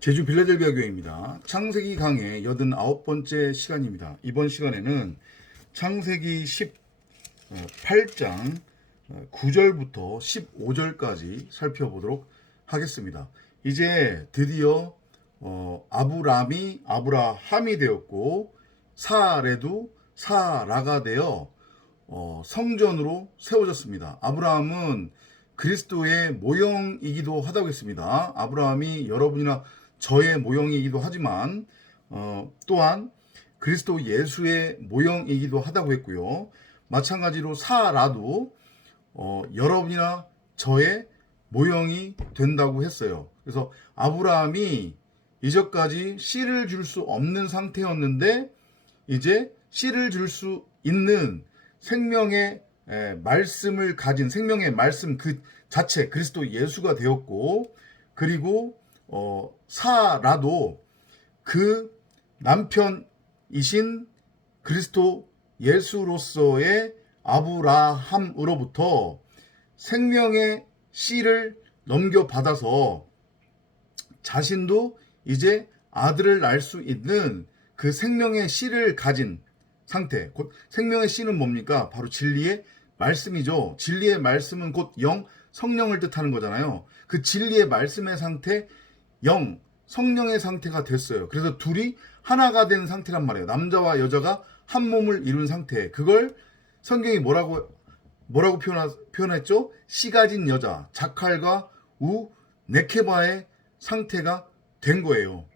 제주 빌라델비아 교회입니다. 창세기 강의 89번째 시간입니다. 이번 시간에는 창세기 18장 9절부터 15절까지 살펴보도록 하겠습니다. 이제 드디어 아브라함이 되었고 사레도 사라가 되어 성전으로 세워졌습니다. 아브라함은 그리스도의 모형이기도 하다고 했습니다. 아브라함이 여러분이나 저의 모형이기도 하지만 또한 그리스도 예수의 모형이기도 하다고 했고요. 마찬가지로 사라도 여러분이나 저의 모형이 된다고 했어요. 그래서 아브라함이 이전까지 씨를 줄 수 없는 상태였는데 이제 씨를 줄 수 있는 생명의 말씀을 가진 생명의 말씀 그 자체 그리스도 예수가 되었고, 그리고 사라도 그 남편이신 그리스도 예수로서의 아브라함으로부터 생명의 씨를 넘겨받아서 자신도 이제 아들을 낳을 수 있는 그 생명의 씨를 가진 상태. 곧 생명의 씨는 뭡니까? 바로 진리의 말씀이죠. 진리의 말씀은 곧 영, 성령을 뜻하는 거잖아요. 그 진리의 말씀의 상태, 영, 성령의 상태가 됐어요. 그래서 둘이 하나가 된 상태란 말이에요. 남자와 여자가 한 몸을 이룬 상태. 그걸 성경이 뭐라고 표현했죠? 씨 가진 여자, 자칼과 우, 네케바의 상태가 된 거예요.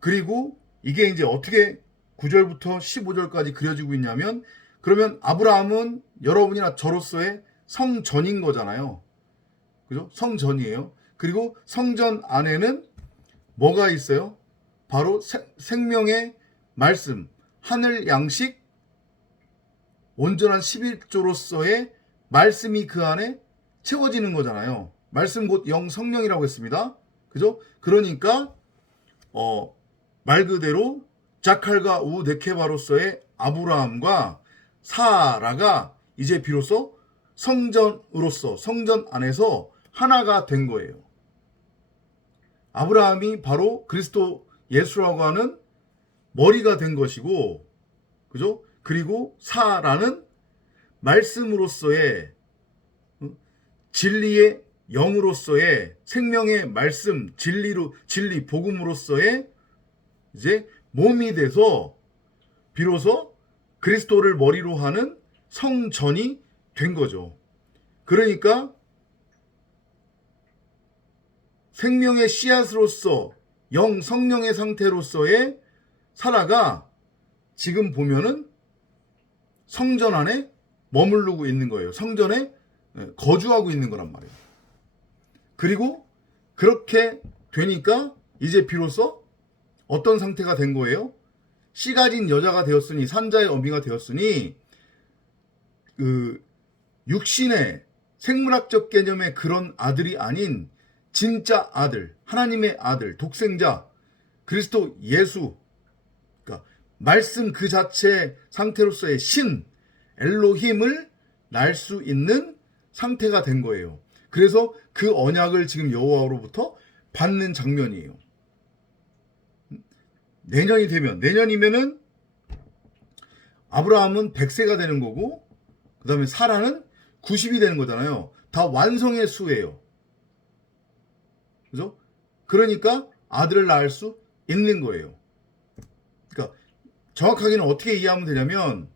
그리고 이게 이제 어떻게 9절부터 15절까지 그려지고 있냐면, 그러면 아브라함은 여러분이나 저로서의 성전인 거잖아요. 그죠? 성전이에요. 그리고 성전 안에는 뭐가 있어요? 바로 생명의 말씀, 하늘 양식, 온전한 11조로서의 말씀이 그 안에 채워지는 거잖아요. 말씀 곧 영 성령이라고 했습니다. 그죠? 그러니까 말 그대로 자칼과 우 네케바로서의 아브라함과 사라가 이제 비로소 성전으로서 성전 안에서 하나가 된 거예요. 아브라함이 바로 그리스도 예수라고 하는 머리가 된 것이고, 그죠? 그리고 사라는 말씀으로서의 진리의 영으로서의 생명의 말씀, 진리 복음으로서의 이제 몸이 돼서 비로소 그리스도를 머리로 하는 성전이 된 거죠. 그러니까 생명의 씨앗으로서 영 성령의 상태로서의 사라가 지금 보면은 성전 안에 머무르고 있는 거예요. 성전에 거주하고 있는 거란 말이에요. 그리고 그렇게 되니까 이제 비로소 어떤 상태가 된 거예요? 씨 가진 여자가 되었으니, 산자의 어미가 되었으니, 그 육신의 생물학적 개념의 그런 아들이 아닌 진짜 아들, 하나님의 아들, 독생자, 그리스도 예수, 그러니까 말씀 그 자체 상태로서의 신, 엘로힘을 낳을 수 있는 상태가 된 거예요. 그래서 그 언약을 지금 여호와로부터 받는 장면이에요. 내년이면은 아브라함은 100세가 되는 거고, 그 다음에 사라는 90이 되는 거잖아요. 다 완성의 수예요. 그죠? 그러니까 아들을 낳을 수 있는 거예요. 그러니까 정확하게는 어떻게 이해하면 되냐면,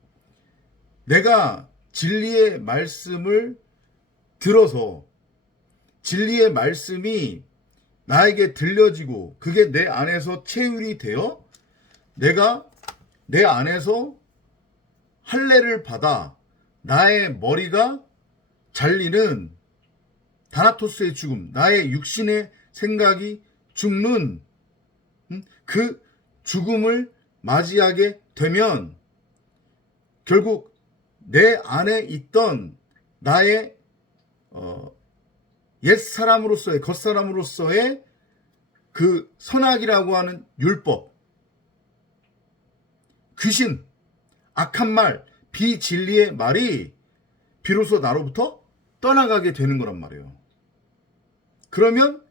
내가 진리의 말씀을 들어서 진리의 말씀이 나에게 들려지고 그게 내 안에서 체휼이 되어 내가 내 안에서 할례를 받아 나의 머리가 잘리는 다나토스의 죽음, 나의 육신의 생각이 죽는 그 죽음을 맞이하게 되면 결국 내 안에 있던 나의 옛사람으로서의 겉사람으로서의 그 선악이라고 하는 율법, 귀신, 악한 말, 비진리의 말이 비로소 나로부터 떠나가게 되는 거란 말이에요. 그러면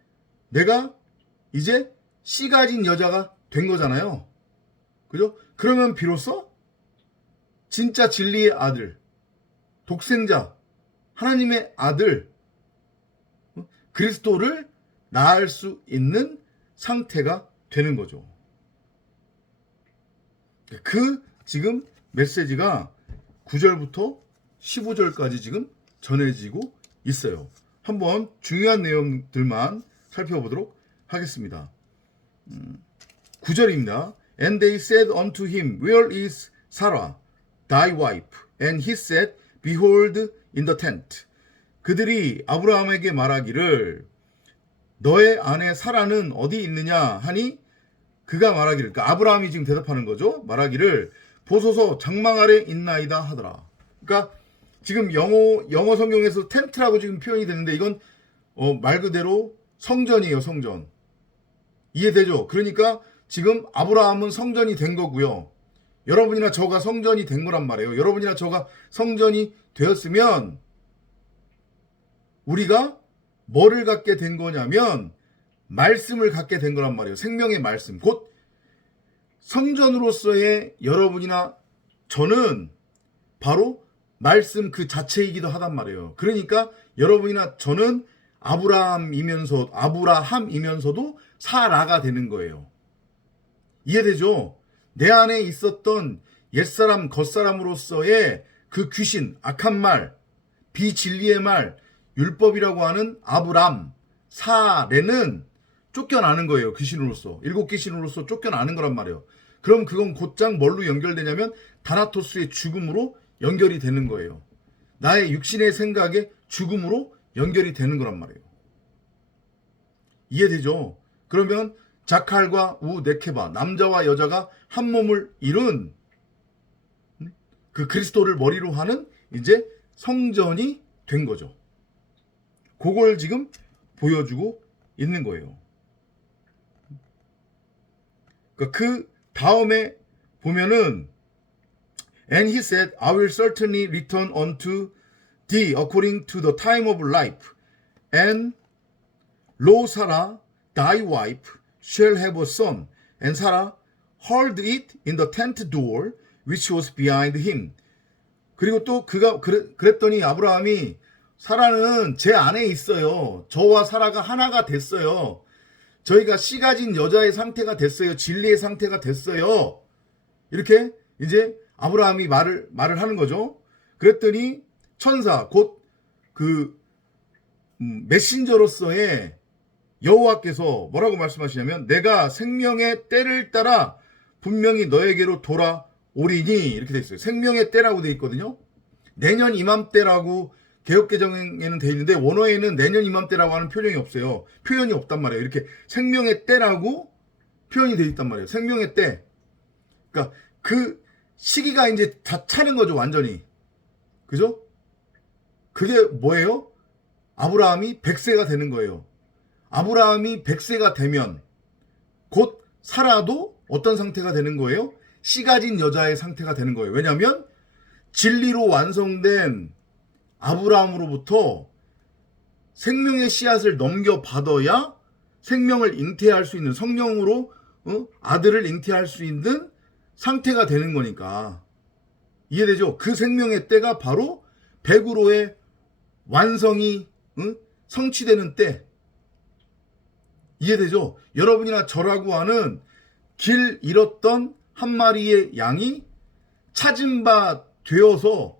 내가 이제 씨 가진 여자가 된 거잖아요. 그죠? 그러면 비로소 진짜 진리의 아들, 독생자, 하나님의 아들, 그리스도를 낳을 수 있는 상태가 되는 거죠. 그 지금 메시지가 9절부터 15절까지 지금 전해지고 있어요. 한번 중요한 내용들만 살펴보도록 하겠습니다. 9절입니다. And they said unto him, Where is Sarah, thy wife? And he said, Behold, in the tent. 그들이 아브라함에게 말하기를 너의 아내 사라는 어디 있느냐 하니 그가 말하기를, 그러니까 아브라함이 지금 대답하는 거죠. 말하기를 보소서 장막 아래 있나이다 하더라. 그러니까 지금 영어 성경에서 텐트라고 지금 표현이 되는데 이건 말 그대로 성전이에요. 성전. 이해되죠? 그러니까 지금 아브라함은 성전이 된 거고요. 여러분이나 저가 성전이 된 거란 말이에요. 여러분이나 저가 성전이 되었으면 우리가 뭐를 갖게 된 거냐면 말씀을 갖게 된 거란 말이에요. 생명의 말씀. 곧 성전으로서의 여러분이나 저는 바로 말씀 그 자체이기도 하단 말이에요. 그러니까 여러분이나 저는 아브라함이면서도 사라가 되는 거예요. 이해되죠? 내 안에 있었던 옛사람, 겉사람으로서의 그 귀신, 악한 말, 비진리의 말, 율법이라고 하는 아브람, 사레는 쫓겨나는 거예요. 귀신으로서. 7귀신으로서 쫓겨나는 거란 말이에요. 그럼 그건 곧장 뭘로 연결되냐면 다나토스의 죽음으로 연결이 되는 거예요. 나의 육신의 생각의 죽음으로 연결이 되는 거란 말이에요. 이해되죠? 그러면 자칼과 우네케바, 남자와 여자가 한 몸을 이룬 그 그리스도를 머리로 하는 이제 성전이 된 거죠. 그걸 지금 보여주고 있는 거예요. 그러니까 그 다음에 보면은 And he said, I will certainly return unto thee according to the time of life. And lo, Sarah, thy wife, shall have a son. And Sarah heard it in the tent door, which was behind him. 그리고 또 그가 그랬더니 아브라함이 사라는 제 안에 있어요. 저와 사라가 하나가 됐어요. 저희가 씨 가진 여자의 상태가 됐어요. 진리의 상태가 됐어요. 이렇게 이제 아브라함이 말을 하는 거죠. 그랬더니 천사 곧 그 메신저로서의 여호와께서 뭐라고 말씀하시냐면 내가 생명의 때를 따라 분명히 너에게로 돌아오리니 이렇게 돼 있어요. 생명의 때라고 돼 있거든요. 내년 이맘때라고 개역개정에는 돼 있는데 원어에는 내년 이맘때라고 하는 표현이 없어요. 표현이 없단 말이에요. 이렇게 생명의 때라고 표현이 돼 있단 말이에요. 생명의 때. 그러니까 그 시기가 이제 다 차는 거죠. 완전히. 그죠? 그게 뭐예요? 아브라함이 100세가 되는 거예요. 아브라함이 100세가 되면 곧 사라도 어떤 상태가 되는 거예요? 씨 가진 여자의 상태가 되는 거예요. 왜냐하면 진리로 완성된 아브라함으로부터 생명의 씨앗을 넘겨받아야 생명을 잉태할 수 있는 성령으로 아들을 잉태할 수 있는 상태가 되는 거니까 이해되죠? 그 생명의 때가 바로 100으로의 완성이 성취되는 때 이해되죠? 여러분이나 저라고 하는 길 잃었던 한 마리의 양이 찾은 바 되어서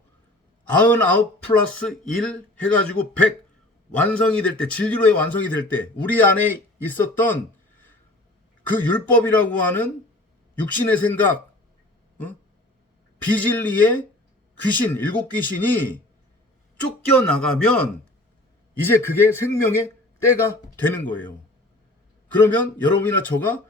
99 플러스 1 해가지고 100 완성이 될 때, 진리로의 완성이 될 때 우리 안에 있었던 그 율법이라고 하는 육신의 생각, 비진리의 귀신, 7귀신이 쫓겨나가면 이제 그게 생명의 때가 되는 거예요. 그러면 여러분이나 저가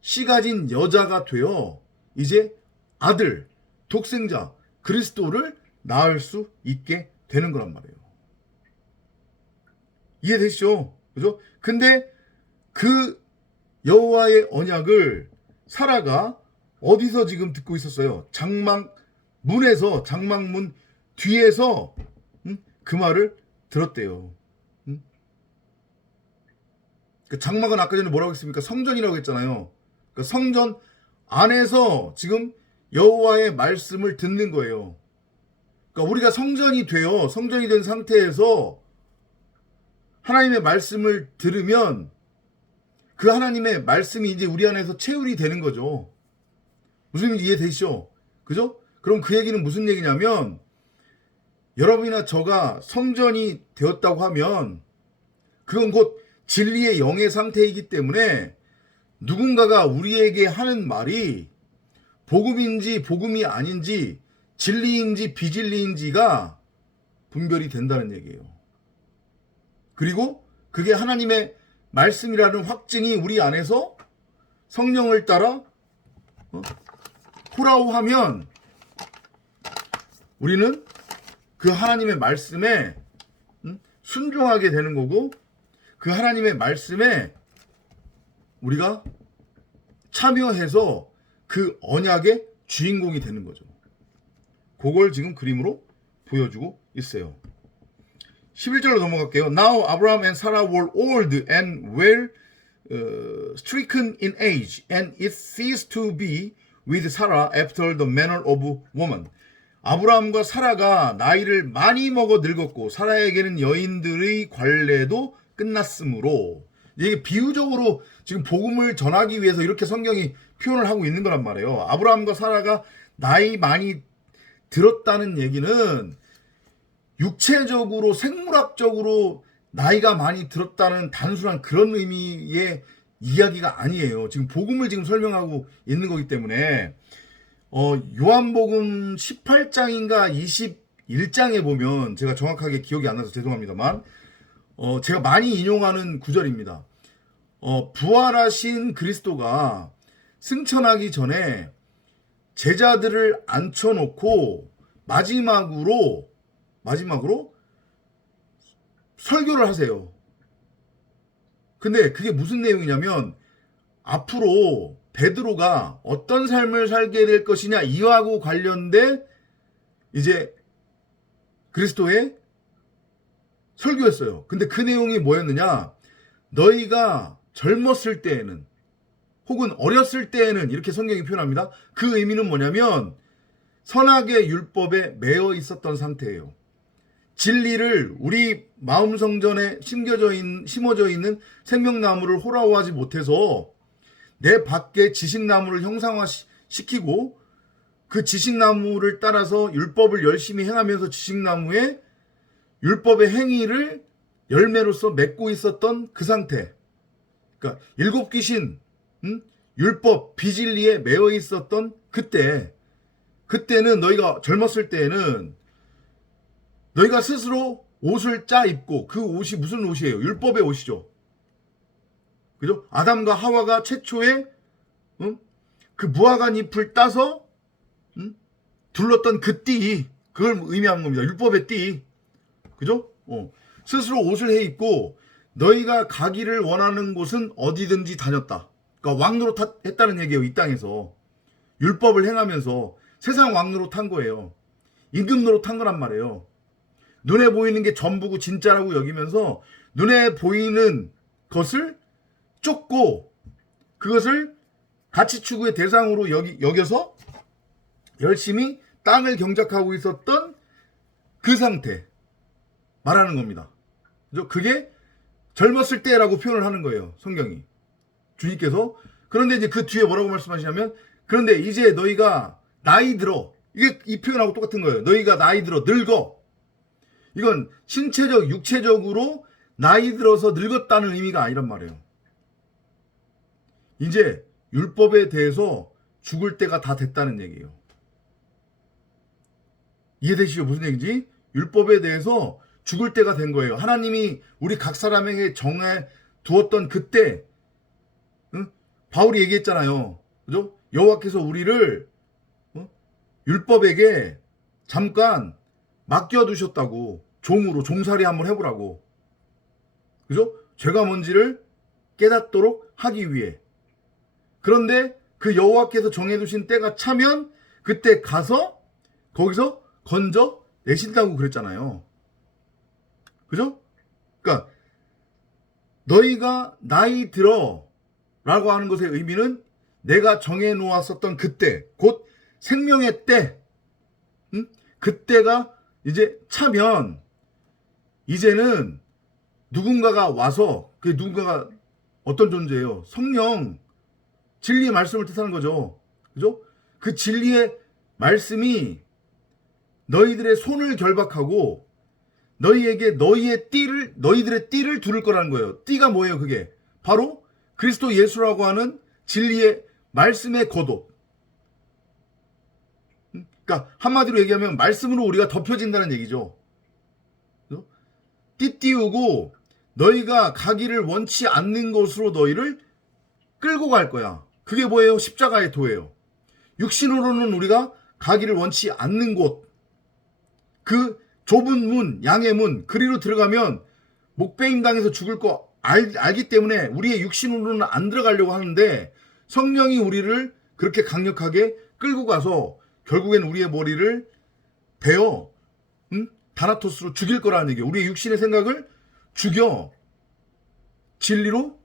씨 가진 여자가 되어 이제 아들, 독생자, 그리스도를 낳을 수 있게 되는 거란 말이에요. 이해되시죠? 그죠? 근데 그 여호와의 언약을 사라가 어디서 지금 듣고 있었어요? 장막문에서, 장막문 뒤에서 그 말을 들었대요. 그러니까 그 장막은 아까 전에 뭐라고 했습니까? 성전이라고 했잖아요. 그러니까 성전 안에서 지금 여호와의 말씀을 듣는 거예요. 그러니까 우리가 성전이 되어 성전이 된 상태에서 하나님의 말씀을 들으면 그 하나님의 말씀이 이제 우리 안에서 체휼이 되는 거죠. 무슨 말인지 이해되시죠? 그죠? 그럼 그 얘기는 무슨 얘기냐면 여러분이나 저가 성전이 되었다고 하면 그건 곧 진리의 영의 상태이기 때문에 누군가가 우리에게 하는 말이 복음인지 복음이 아닌지 진리인지 비진리인지가 분별이 된다는 얘기예요. 그리고 그게 하나님의 말씀이라는 확증이 우리 안에서 성령을 따라 돌아오하면 우리는 그 하나님의 말씀에 순종하게 되는 거고 그 하나님의 말씀에 우리가 참여해서 그 언약의 주인공이 되는 거죠. 그걸 지금 그림으로 보여주고 있어요. 11절로 넘어갈게요. Now Abraham and Sarah were old and were stricken in age, and it ceased to be with Sarah after the manner of woman. 아브라함과 사라가 나이를 많이 먹어 늙었고 사라에게는 여인들의 관례도 끝났으므로 이게 비유적으로 지금 복음을 전하기 위해서 이렇게 성경이 표현을 하고 있는 거란 말이에요. 아브라함과 사라가 나이 많이 들었다는 얘기는 육체적으로 생물학적으로 나이가 많이 들었다는 단순한 그런 의미의 이야기가 아니에요. 지금 복음을 지금 설명하고 있는 거기 때문에 요한복음 18장인가 21장에 보면 제가 정확하게 기억이 안 나서 죄송합니다만 제가 많이 인용하는 구절입니다. 부활하신 그리스도가 승천하기 전에 제자들을 앉혀놓고 마지막으로 설교를 하세요. 근데 그게 무슨 내용이냐면 앞으로 베드로가 어떤 삶을 살게 될 것이냐 이와하고 관련된 이제 그리스도의 설교였어요. 근데 그 내용이 뭐였느냐? 너희가 젊었을 때에는 혹은 어렸을 때에는 이렇게 성경이 표현합니다. 그 의미는 뭐냐면 선악의 율법에 매여 있었던 상태예요. 진리를 우리 마음 성전에 심어져 있는 생명나무를 호라호하지 못해서 내 밖에 지식나무를 형상화시키고 그 지식나무를 따라서 율법을 열심히 행하면서 지식나무의 율법의 행위를 열매로서 맺고 있었던 그 상태. 그러니까 일곱 귀신, 율법, 비진리에 매여 있었던 그때는 너희가 젊었을 때에는 너희가 스스로 옷을 짜 입고 그 옷이 무슨 옷이에요? 율법의 옷이죠. 그죠? 아담과 하와가 최초에 그 무화과 잎을 따서 둘렀던 그 띠, 그걸 의미하는 겁니다. 율법의 띠. 그죠? 스스로 옷을 해 입고 너희가 가기를 원하는 곳은 어디든지 다녔다. 그러니까 왕노릇 했다는 얘기예요. 이 땅에서. 율법을 행하면서 세상 왕노릇 한 거예요. 임금 노릇 한 거란 말이에요. 눈에 보이는 게 전부고 진짜라고 여기면서 눈에 보이는 것을 쫓고 그것을 가치 추구의 대상으로 여겨서 열심히 땅을 경작하고 있었던 그 상태 말하는 겁니다. 그게 젊었을 때라고 표현을 하는 거예요. 성경이. 주님께서. 그런데 이제 그 뒤에 뭐라고 말씀하시냐면 그런데 이제 너희가 나이 들어. 이게 이 표현하고 똑같은 거예요. 너희가 나이 들어 늙어. 이건 신체적 육체적으로 나이 들어서 늙었다는 의미가 아니란 말이에요. 이제 율법에 대해서 죽을 때가 다 됐다는 얘기예요. 이해되시죠? 무슨 얘기인지? 율법에 대해서 죽을 때가 된 거예요. 하나님이 우리 각 사람에게 정해 두었던 그때, 바울이 얘기했잖아요. 그죠? 여호와께서 우리를 율법에게 잠깐 맡겨두셨다고. 종으로 종살이 한번 해보라고. 그죠? 죄가 뭔지를 깨닫도록 하기 위해. 그런데 그 여호와께서 정해두신 때가 차면 그때 가서 거기서 건져 내신다고 그랬잖아요. 그죠? 그러니까 너희가 나이 들어 라고 하는 것의 의미는 내가 정해놓았었던 그때, 곧 생명의 때, 그때가 이제 차면 이제는 누군가가 와서, 그 누군가가 어떤 존재예요? 성령, 진리의 말씀을 뜻하는 거죠. 그죠? 그 진리의 말씀이 너희들의 손을 결박하고 너희에게 너희들의 띠를 두를 거라는 거예요. 띠가 뭐예요? 그게 바로 그리스도 예수라고 하는 진리의 말씀의 겉옷. 그러니까 한마디로 얘기하면 말씀으로 우리가 덮여진다는 얘기죠. 그죠? 띠 띄우고 너희가 가기를 원치 않는 곳으로 너희를 끌고 갈 거야. 그게 뭐예요? 십자가의 도예요. 육신으로는 우리가 가기를 원치 않는 곳, 그 좁은 문, 양의 문, 그리로 들어가면 목베임 당해서 죽을 거 알기 때문에 우리의 육신으로는 안 들어가려고 하는데 성령이 우리를 그렇게 강력하게 끌고 가서 결국엔 우리의 머리를 베어 다나토스로 죽일 거라는 얘기예요. 우리의 육신의 생각을 죽여 진리로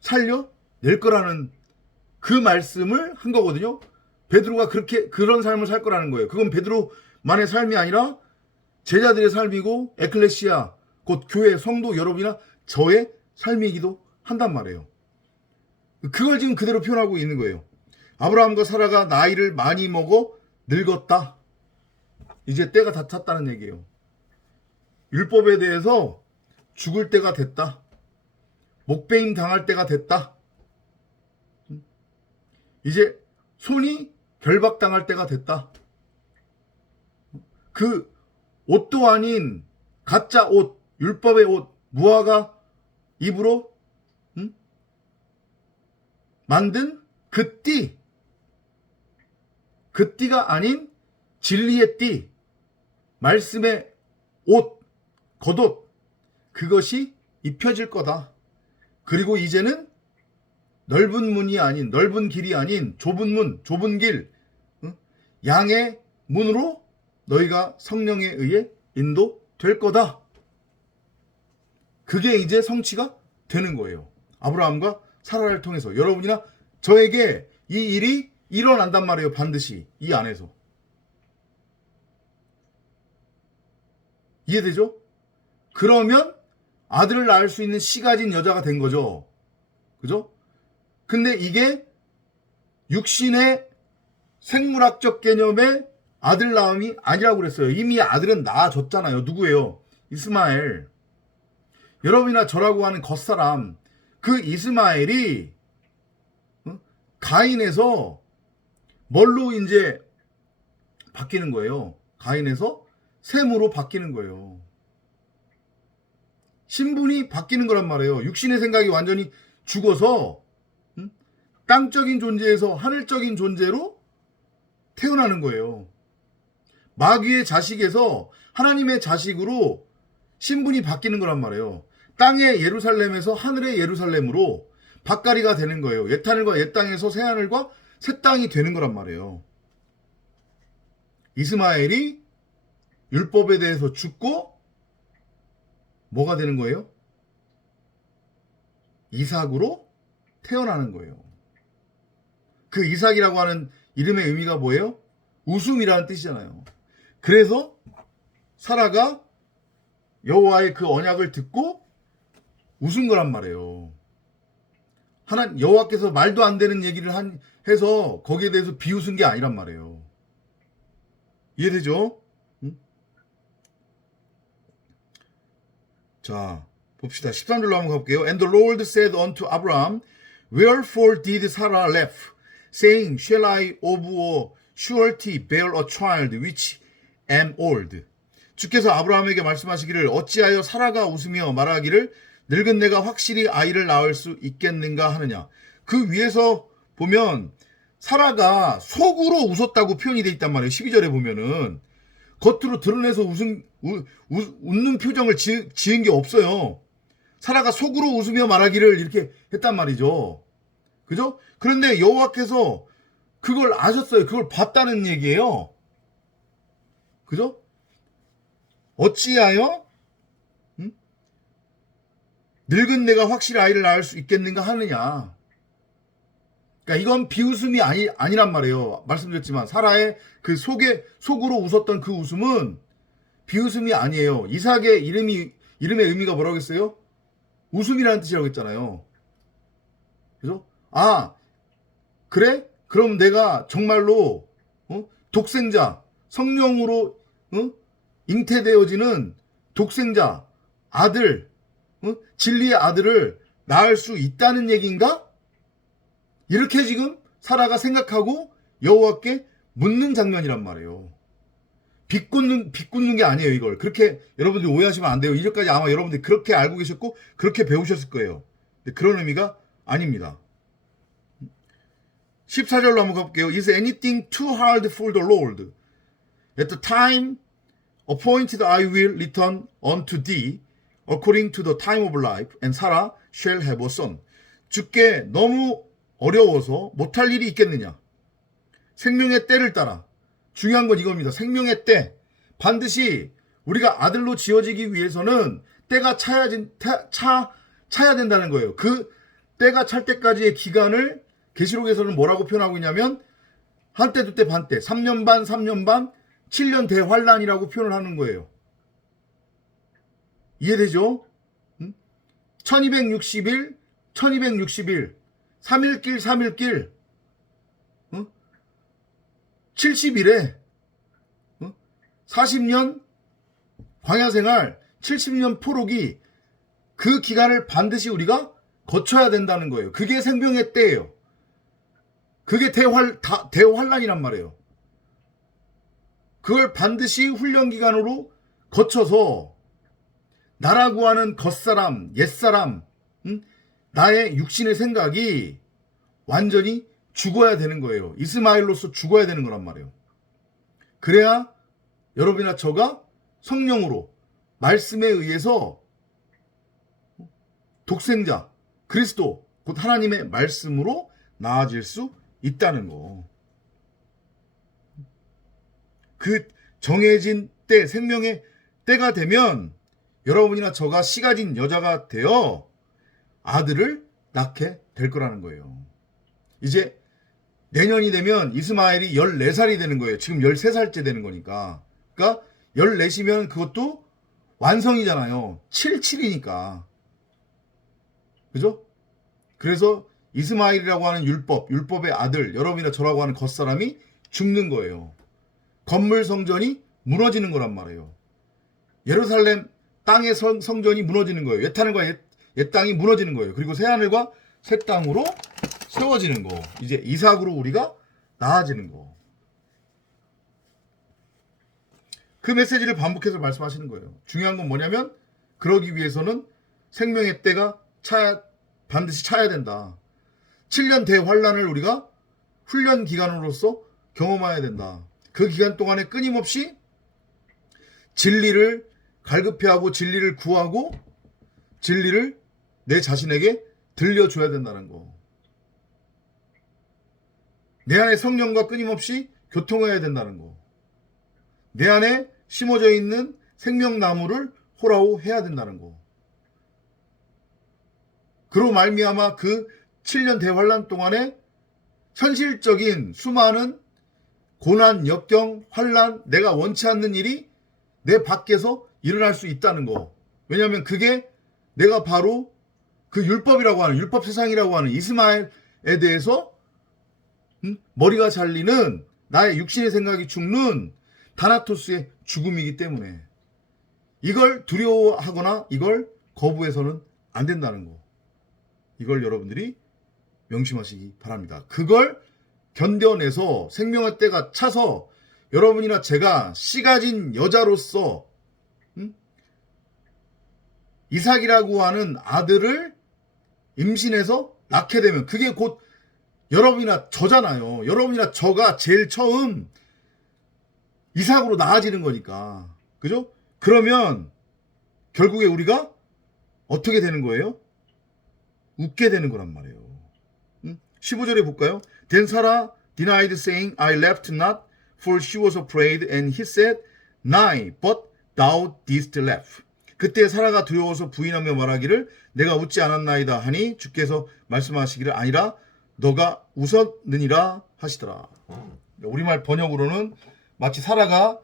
살려낼 거라는 그 말씀을 한 거거든요. 베드로가 그런 삶을 살 거라는 거예요. 그건 베드로만의 삶이 아니라 제자들의 삶이고 에클레시아 곧 교회 성도 여러분이나 저의 삶이기도 한단 말이에요. 그걸 지금 그대로 표현하고 있는 거예요. 아브라함과 사라가 나이를 많이 먹어 늙었다. 이제 때가 다 찼다는 얘기예요. 율법에 대해서 죽을 때가 됐다. 목베임 당할 때가 됐다. 이제 손이 결박당할 때가 됐다. 그 옷도 아닌 가짜 옷, 율법의 옷, 무화과 잎으로 만든 그 띠, 그 띠가 아닌 진리의 띠, 말씀의 옷, 겉옷, 그것이 입혀질 거다. 그리고 이제는 넓은 문이 아닌, 넓은 길이 아닌 좁은 문, 좁은 길, 양의 문으로 너희가 성령에 의해 인도될 거다. 그게 이제 성취가 되는 거예요. 아브라함과 사라를 통해서 여러분이나 저에게 이 일이 일어난단 말이에요. 반드시 이 안에서. 이해되죠? 그러면 아들을 낳을 수 있는 씨 가진 여자가 된 거죠. 그죠? 근데 이게 육신의 생물학적 개념의 아들 낳음이 아니라고 그랬어요. 이미 아들은 낳아졌잖아요. 누구예요? 이스마엘. 여러분이나 저라고 하는 겉사람, 그 이스마엘이 가인에서 뭘로 이제 바뀌는 거예요? 가인에서 셈으로 바뀌는 거예요. 신분이 바뀌는 거란 말이에요. 육신의 생각이 완전히 죽어서 땅적인 존재에서 하늘적인 존재로 태어나는 거예요. 마귀의 자식에서 하나님의 자식으로 신분이 바뀌는 거란 말이에요. 땅의 예루살렘에서 하늘의 예루살렘으로 밭가리가 되는 거예요. 옛하늘과 옛 땅에서 새하늘과 새 땅이 되는 거란 말이에요. 이스마엘이 율법에 대해서 죽고 뭐가 되는 거예요? 이삭으로 태어나는 거예요. 그 이삭이라고 하는 이름의 의미가 뭐예요? 웃음이라는 뜻이잖아요. 그래서 사라가 여호와의 그 언약을 듣고 웃은 거란 말이에요. 여호와께서 말도 안 되는 얘기를 해서 거기에 대해서 비웃은 게 아니란 말이에요. 이해되죠? 응? 자, 봅시다. 13절로 한번 가볼게요. And the Lord said unto Abraham, Wherefore did Sarah laugh, saying, Shall I of a surety bear a child which am old? 주께서 아브라함에게 말씀하시기를 어찌하여 사라가 웃으며 말하기를 늙은 내가 확실히 아이를 낳을 수 있겠는가 하느냐. 그 위에서 보면 사라가 속으로 웃었다고 표현이 돼 있단 말이에요. 12절에 보면은 겉으로 드러내서 웃는 표정을 지은 게 없어요. 사라가 속으로 웃으며 말하기를 이렇게 했단 말이죠. 그죠? 그런데 여호와께서 그걸 아셨어요. 그걸 봤다는 얘기예요. 그죠? 어찌하여 늙은 내가 확실히 아이를 낳을 수 있겠는가 하느냐. 그러니까 이건 비웃음이 아니란 말이에요. 말씀드렸지만 사라의 그 속으로 웃었던 그 웃음은 비웃음이 아니에요. 이삭의 이름의 의미가 뭐라고 했어요? 웃음이라는 뜻이라고 했잖아요. 그죠? 아, 그래? 그럼 내가 정말로 독생자, 성령으로 잉태되어지는 독생자, 아들, 진리의 아들을 낳을 수 있다는 얘기인가? 이렇게 지금 사라가 생각하고 여호와께 묻는 장면이란 말이에요. 비웃는 게 아니에요, 이걸. 그렇게 여러분들이 오해하시면 안 돼요. 이제까지 아마 여러분들이 그렇게 알고 계셨고 그렇게 배우셨을 거예요. 근데 그런 의미가 아닙니다. 14절로 한번 가볼게요. Is anything too hard for the Lord? At the time appointed I will return unto thee according to the time of life, and Sarah shall have a son. 주께 너무 어려워서 못할 일이 있겠느냐? 생명의 때를 따라. 중요한 건 이겁니다. 생명의 때. 반드시 우리가 아들로 지어지기 위해서는 때가 차야 된다는 거예요. 그 때가 찰 때까지의 기간을 계시록에서는 뭐라고 표현하고 있냐면 한때, 두때, 반때, 3년 반, 3년 반, 7년 대환란이라고 표현을 하는 거예요. 이해되죠? 1260일, 1260일, 3일길, 3일길, 70일에 40년 광야생활, 70년 포로기, 그 기간을 반드시 우리가 거쳐야 된다는 거예요. 그게 생명의 때예요. 그게 대환란이란 말이에요. 그걸 반드시 훈련 기간으로 거쳐서 나라고 하는 겉사람, 옛사람, 나의 육신의 생각이 완전히 죽어야 되는 거예요. 이스마엘로서 죽어야 되는 거란 말이에요. 그래야 여러분이나 저가 성령으로 말씀에 의해서 독생자 그리스도 곧 하나님의 말씀으로 나아질 수 있다는 거. 그 정해진 때, 생명의 때가 되면 여러분이나 저가 씨가 진 여자가 되어 아들을 낳게 될 거라는 거예요. 이제 내년이 되면 이스마엘이 14살이 되는 거예요. 지금 13살째 되는 거니까. 그러니까 14시면 그것도 완성이잖아요. 77이니까. 그죠? 그래서 이스마엘이라고 하는 율법의 아들, 여러분이나 저라고 하는 겉사람이 죽는 거예요. 건물 성전이 무너지는 거란 말이에요. 예루살렘 땅의 성전이 무너지는 거예요. 옛하늘과 옛 땅이 무너지는 거예요. 그리고 새하늘과 새 땅으로 세워지는 거. 이제 이삭으로 우리가 나아지는 거. 그 메시지를 반복해서 말씀하시는 거예요. 중요한 건 뭐냐면 그러기 위해서는 생명의 때가 반드시 차야 된다. 7년 대환란을 우리가 훈련 기간으로서 경험해야 된다. 그 기간 동안에 끊임없이 진리를 갈급해하고 진리를 구하고 진리를 내 자신에게 들려줘야 된다는 거. 내 안에 성령과 끊임없이 교통해야 된다는 거. 내 안에 심어져 있는 생명나무를 호라호 해야 된다는 거. 그로 말미암아 그 7년 대환란 동안에 현실적인 수많은 고난, 역경, 환란, 내가 원치 않는 일이 내 밖에서 일어날 수 있다는 거. 왜냐하면 그게 내가 바로 그 율법이라고 하는, 율법 세상이라고 하는 이스마엘에 대해서 머리가 잘리는 나의 육신의 생각이 죽는 다나토스의 죽음이기 때문에 이걸 두려워하거나 이걸 거부해서는 안 된다는 거. 이걸 여러분들이 명심하시기 바랍니다. 그걸 견뎌내서 생명의 때가 차서 여러분이나 제가 씨 가진 여자로서 이삭이라고 하는 아들을 임신해서 낳게 되면 그게 곧 여러분이나 저잖아요. 여러분이나 저가 제일 처음 이삭으로 나아지는 거니까. 그죠? 그러면 결국에 우리가 어떻게 되는 거예요? 웃게 되는 거란 말이에요. 15절에 볼까요? Then Sarah denied saying, I left not, for she was afraid, and he said, Nay, but thou didst laugh. 그때 사라가 두려워서 부인하며 말하기를 내가 웃지 않았나이다 하니 주께서 말씀하시기를 아니라 너가 웃었느니라 하시더라. 우리말 번역으로는 마치 사라가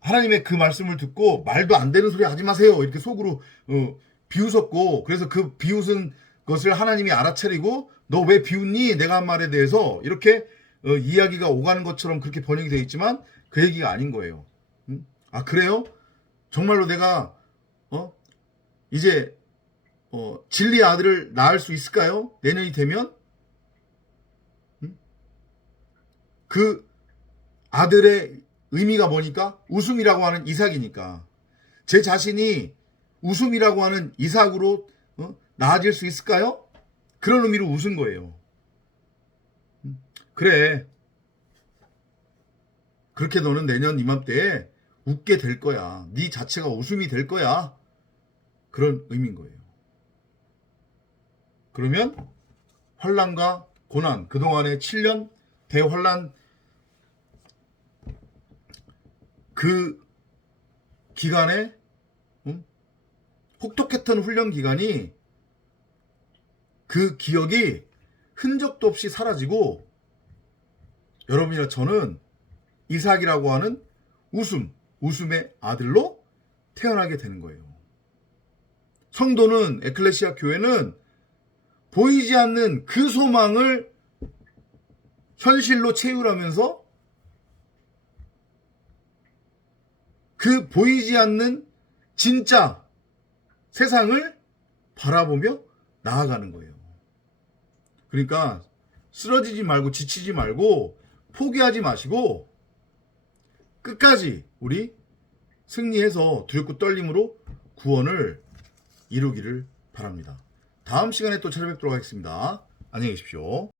하나님의 그 말씀을 듣고 말도 안 되는 소리 하지 마세요 이렇게 속으로 비웃었고, 그래서 그 비웃은 것을 하나님이 알아차리고 너 왜 비웃니? 내가 한 말에 대해서 이렇게 이야기가 오가는 것처럼 그렇게 번역이 되어 있지만 그 얘기가 아닌 거예요. 아 그래요? 정말로 내가 이제 진리의 아들을 낳을 수 있을까요? 내년이 되면? 그 아들의 의미가 뭐니까? 웃음이라고 하는 이삭이니까. 제 자신이 웃음이라고 하는 이삭으로 나아질 수 있을까요? 그런 의미로 웃은 거예요. 그래. 그렇게 너는 내년 이맘때에 웃게 될 거야. 네 자체가 웃음이 될 거야. 그런 의미인 거예요. 그러면 환난과 고난, 그동안의 7년 대환난 그 기간에 혹독했던 훈련 기간이 그 기억이 흔적도 없이 사라지고 여러분이나 저는 이삭이라고 하는 웃음의 아들로 태어나게 되는 거예요. 성도는, 에클레시아 교회는 보이지 않는 그 소망을 현실로 채우라면서 그 보이지 않는 진짜 세상을 바라보며 나아가는 거예요. 그러니까 쓰러지지 말고 지치지 말고 포기하지 마시고 끝까지 우리 승리해서 두렵고 떨림으로 구원을 이루기를 바랍니다. 다음 시간에 또 찾아뵙도록 하겠습니다. 안녕히 계십시오.